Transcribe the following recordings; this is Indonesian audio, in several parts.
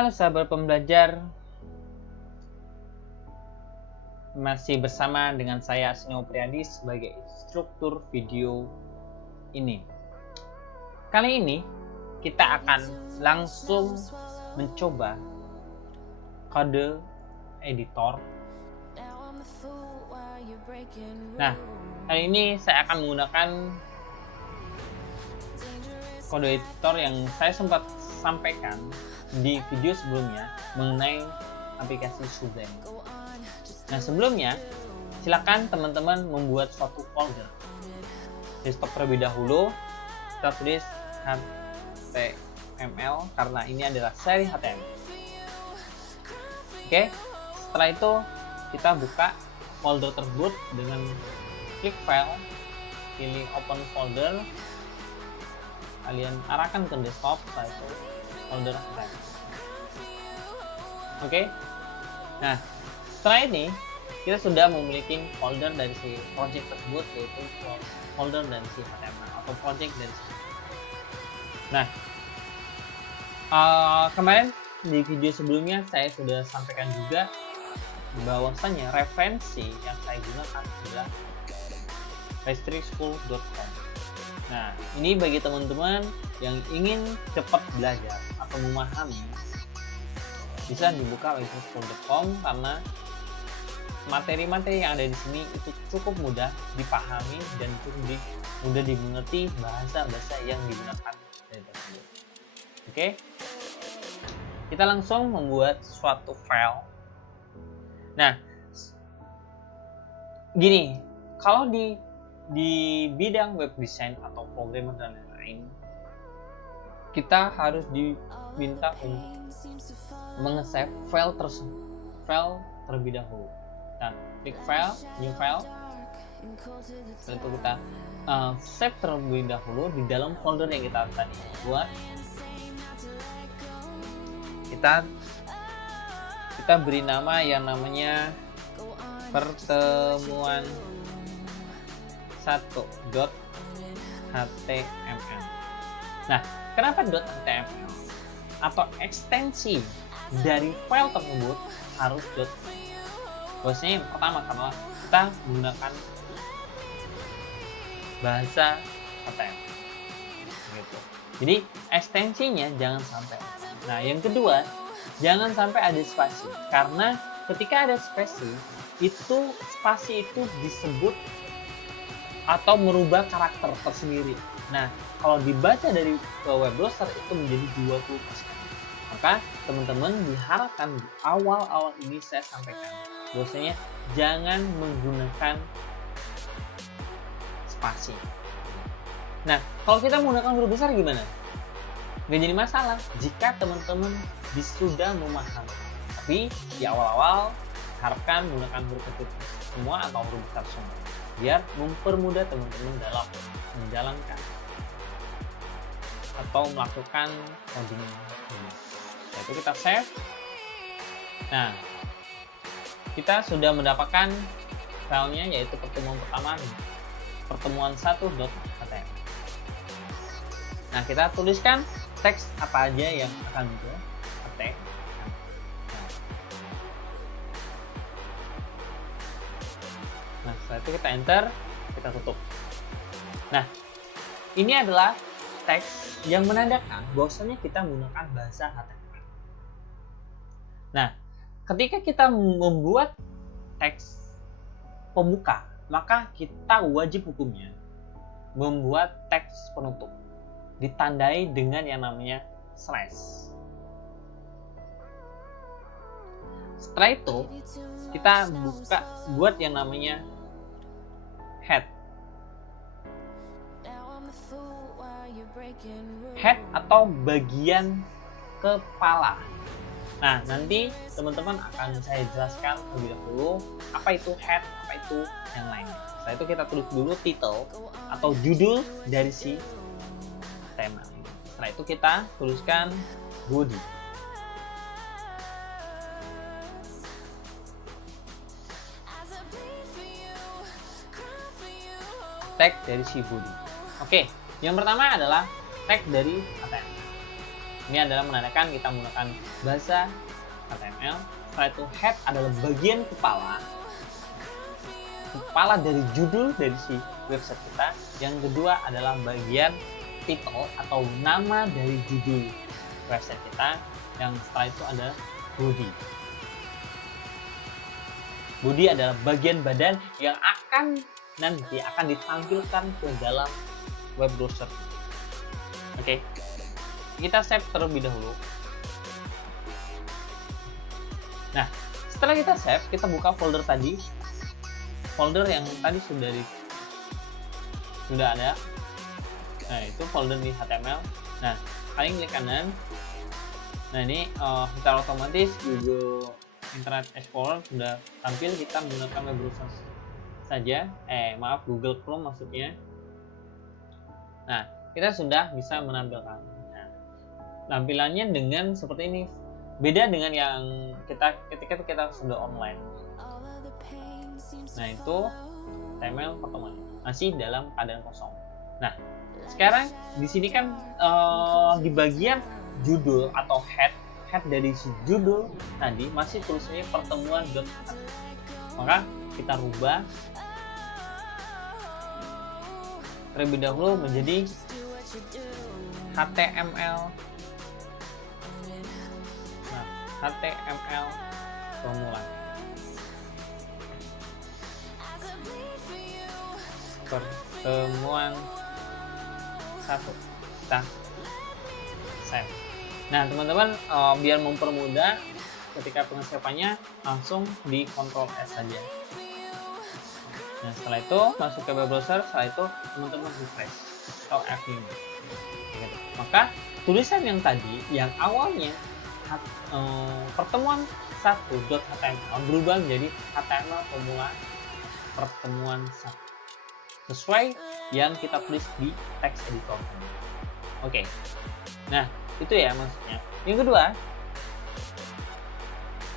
Halo sahabat pembelajar, masih bersama dengan saya Asnio Priyadi sebagai instruktur video ini. Kali ini kita akan langsung mencoba kode editor. Nah, kali ini saya akan menggunakan kode editor yang saya sempat sampaikan di video sebelumnya mengenai aplikasi Suzen. Nah, sebelumnya silakan teman-teman membuat suatu folder. Desktop terlebih dahulu, kita tulis HTML karena ini adalah seri HTML. Oke, setelah itu kita buka folder tersebut dengan klik file, pilih open folder, kalian arahkan ke desktop, setelah itu folder HTML. Oke. Nah, setelah ini kita sudah memiliki folder dari si project tersebut, yaitu folder dari si HTML atau project dari si. Nah, kemarin di video sebelumnya saya sudah sampaikan juga bahwasanya referensi yang saya gunakan adalah restrictschool.com. Nah, ini bagi teman-teman yang ingin cepat belajar atau memahami, bisa dibuka restrictschool.com karena materi-materi yang ada di sini itu cukup mudah dipahami dan cukup mudah dimengerti bahasa-bahasa yang digunakan dari tersebut. Oke, kita langsung membuat suatu file. Nah, gini, kalau di bidang web design atau programmer dan lain-lain, kita harus diminta untuk menge-save file terlebih dahulu. Nah, klik file, new file. Setelah itu kita save terlebih dahulu di dalam folder yang kita tadi buat. Kita beri nama yang namanya pertemuan 1.html. Nah, kenapa .html? Atau ekstensi dari file tersebut harus bahwasanya yang pertama karena kita menggunakan bahasa HTML gitu. Jadi ekstensinya jangan sampai. Nah, yang kedua, jangan sampai ada spasi, karena ketika ada spasi itu disebut atau merubah karakter tersendiri. Nah, kalau dibaca dari web browser itu menjadi 20%. Maka teman-teman diharapkan di awal-awal ini saya sampaikan bahwasanya jangan menggunakan spasi. Nah, kalau kita menggunakan huruf besar gimana? Nggak jadi masalah jika teman-teman sudah memahami. Tapi di awal-awal harapkan menggunakan huruf kecil semua atau huruf besar semua, biar mempermudah teman-teman dalam menjalankan atau melakukan coding ini. Yaitu kita save. Nah, kita sudah mendapatkan filenya, yaitu pertemuan 1.html. Nah, kita tuliskan teks apa aja yang akan muncul. Teks. Nah, setelah itu kita enter, kita tutup. Nah, ini adalah teks yang menandakan bahwasanya kita menggunakan bahasa HTML. Nah, ketika kita membuat teks pembuka, maka kita wajib hukumnya membuat teks penutup ditandai dengan yang namanya slash. Setelah itu kita buat yang namanya head atau bagian kepala. Nah, nanti teman-teman akan saya jelaskan lebih dahulu apa itu head, apa itu yang lainnya. Setelah itu kita tulis dulu title atau judul dari si tema. Setelah itu kita tuliskan body. Tag dari si body. Oke, yang pertama adalah tag dari HTML. Ini adalah menandakan kita menggunakan bahasa HTML. Setelah itu head adalah bagian kepala dari judul dari si website kita. Yang kedua adalah bagian title atau nama dari judul website kita. Yang setelah itu ada body. Body adalah bagian badan yang nanti akan ditampilkan ke dalam web browser. Oke, kita save terlebih dahulu. Nah, setelah kita save, kita buka folder tadi, folder yang tadi sudah ada. Nah, itu folder di HTML. Nah, kalian klik kanan. Nah, ini secara otomatis Google Internet Explorer sudah tampil. Kita menggunakan web browser saja. Google Chrome maksudnya. Nah, kita sudah bisa menampilkan. Nah, tampilannya dengan seperti ini. Beda dengan yang ketika kita sudah online. Nah, itu HTML pertemuan masih dalam keadaan kosong. Nah, sekarang di sini kan di bagian judul atau head dari si judul tadi masih tulisannya pertemuan.html. Maka kita rubah terlebih dahulu menjadi HTML. Nah, HTML pertemuan. Pertemuan 1. Kita save. Nah, teman-teman, biar mempermudah ketika pengesapannya langsung di Ctrl S saja. Nah, setelah itu masuk ke web browser. Setelah itu teman-teman refresh atau F5. Maka tulisan yang tadi yang awalnya pertemuan 1.html berubah menjadi HTML pertemuan 1 sesuai yang kita tulis di text editor. Oke. Nah, itu ya maksudnya. Yang kedua,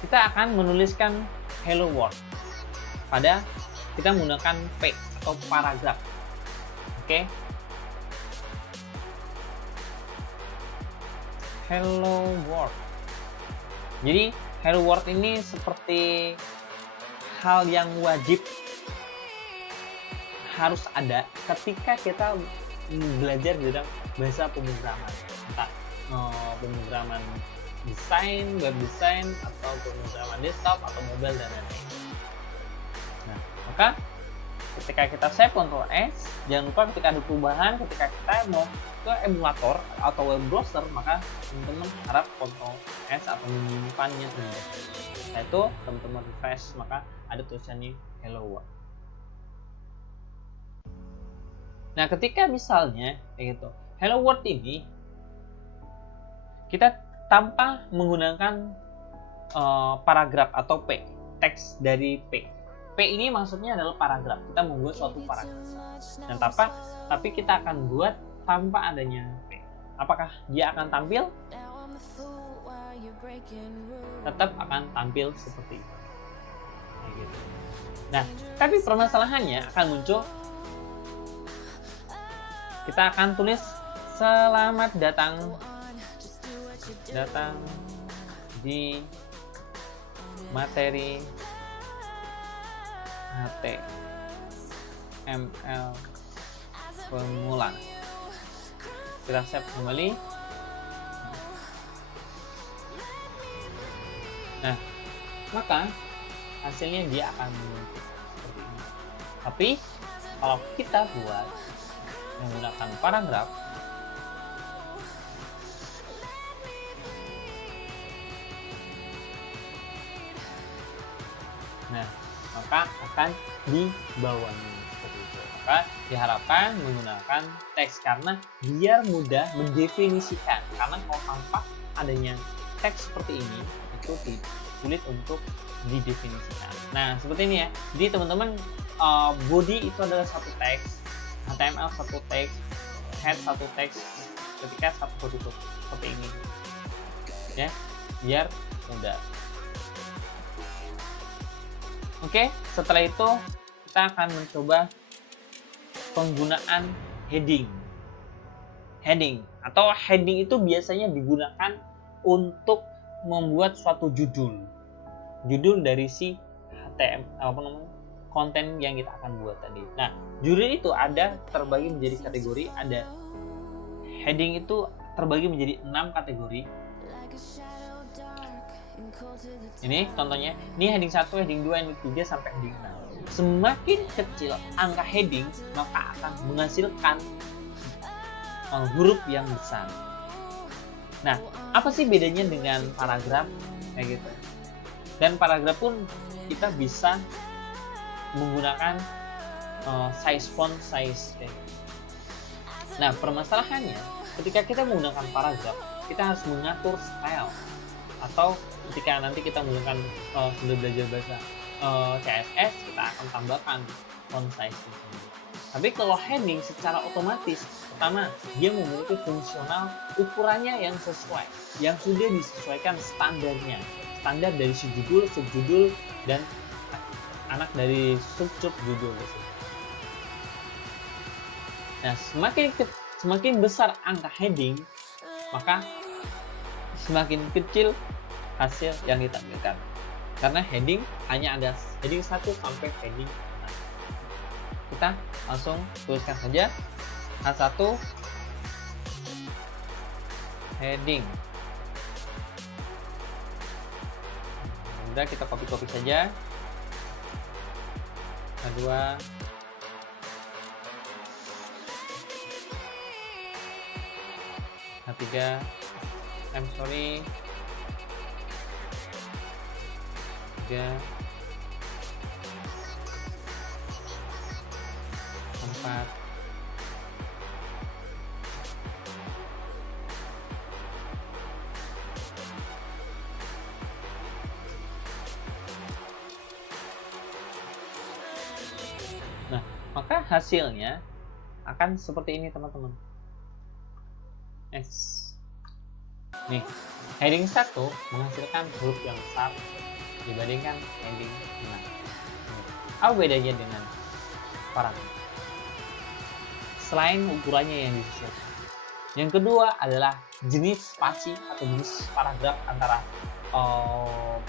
kita akan menuliskan hello world pada kita menggunakan P atau paragraf. Oke. Hello world. Jadi hello world ini seperti hal yang wajib harus ada ketika kita belajar dalam bahasa pemrograman. Entah pemrograman desain, web design, atau pemrograman desktop atau mobile dan lain-lain. Nah, maka ketika kita save Ctrl S, jangan lupa ketika ada perubahan, ketika kita mau ke emulator atau web browser, maka teman-teman harap Ctrl S atau menyimpannya terlebih dahulu. Setelah itu teman-teman refresh, maka ada tulisannya hello world. Nah, ketika misalnya kayak gitu, hello world ini kita tanpa menggunakan paragraf atau P, teks dari P. P ini maksudnya adalah paragraf. Kita membuat suatu paragraf. Dan tapi kita akan buat tanpa adanya P. Apakah dia akan tampil? Tetap akan tampil seperti itu. Nah, tapi permasalahannya akan muncul. Kita akan tulis selamat datang di materi HTML pemula. Kita save kembali. Nah, maka hasilnya dia akan muncul seperti ini. Tapi kalau kita buat menggunakan paragraf, nah maka akan dibawanya seperti itu. Maka diharapkan menggunakan teks karena biar mudah mendefinisikan. Karena kalau tanpa adanya teks seperti ini itu sulit untuk didefinisikan. Nah, seperti ini ya. Jadi teman-teman, body itu adalah satu teks, HTML satu teks, head satu teks, ketika satu tutup seperti ini ya, biar mudah. Oke, setelah itu kita akan mencoba penggunaan heading. heading, atau heading itu biasanya digunakan untuk membuat suatu judul dari si konten yang kita akan buat tadi. Nah, judul itu ada terbagi menjadi kategori, ada heading itu terbagi menjadi 6 kategori. Ini contohnya, ini heading 1, heading 2, heading 3 sampai heading 6. Semakin kecil angka heading, maka akan menghasilkan huruf yang besar. Nah, apa sih bedanya dengan paragraf? Kayak gitu. Dan paragraf pun kita bisa menggunakan size font, size text. Nah, permasalahannya ketika kita menggunakan paragraf, kita harus mengatur style. Atau ketika nanti kita menggunakan sudah belajar bahasa CSS, kita akan tambahkan font size di sini. Tapi kalau heading secara otomatis, pertama dia memiliki fungsional ukurannya yang sesuai, yang sudah disesuaikan standarnya, standar dari subjudul, dan anak dari sub-judul. Nah, semakin besar angka heading, maka semakin kecil hasil yang ditampilkan. Karena heading hanya ada heading 1 sampai heading 6. Kita langsung tuliskan saja H1 heading. Udah, kita copy saja. H2 H3 I'm sorry 3 4 Nah, maka hasilnya akan seperti ini, teman-teman. Next. Nih, heading 1 menghasilkan huruf yang besar dibandingkan heading 6. Apa bedanya dengan paragraf? Selain ukurannya yang disesuaikan. Yang kedua adalah jenis spasi atau jenis paragraf antara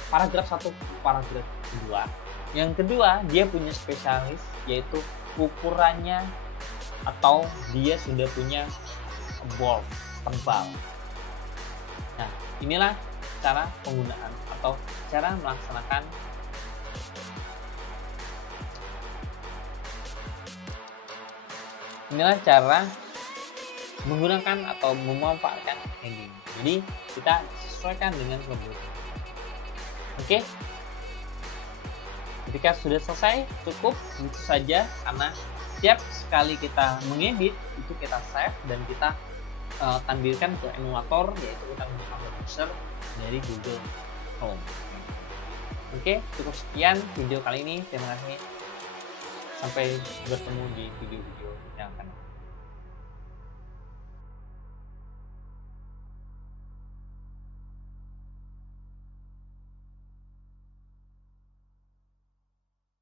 paragraf 1 paragraf 2. Yang kedua, dia punya spesialis, yaitu ukurannya atau dia sudah punya bold, tebal. Nah, inilah cara penggunaan atau cara melaksanakan menggunakan atau memanfaatkan heading. Jadi kita sesuaikan dengan kebutuhan. Oke. Ketika sudah selesai, cukup itu saja, karena setiap sekali kita mengedit itu kita save dan kita tampilkan ke emulator, yaitu kita menggunakan browser dari Google Chrome. Oke, cukup sekian video kali ini. Terima kasih. Sampai bertemu di video-video yang akan datang.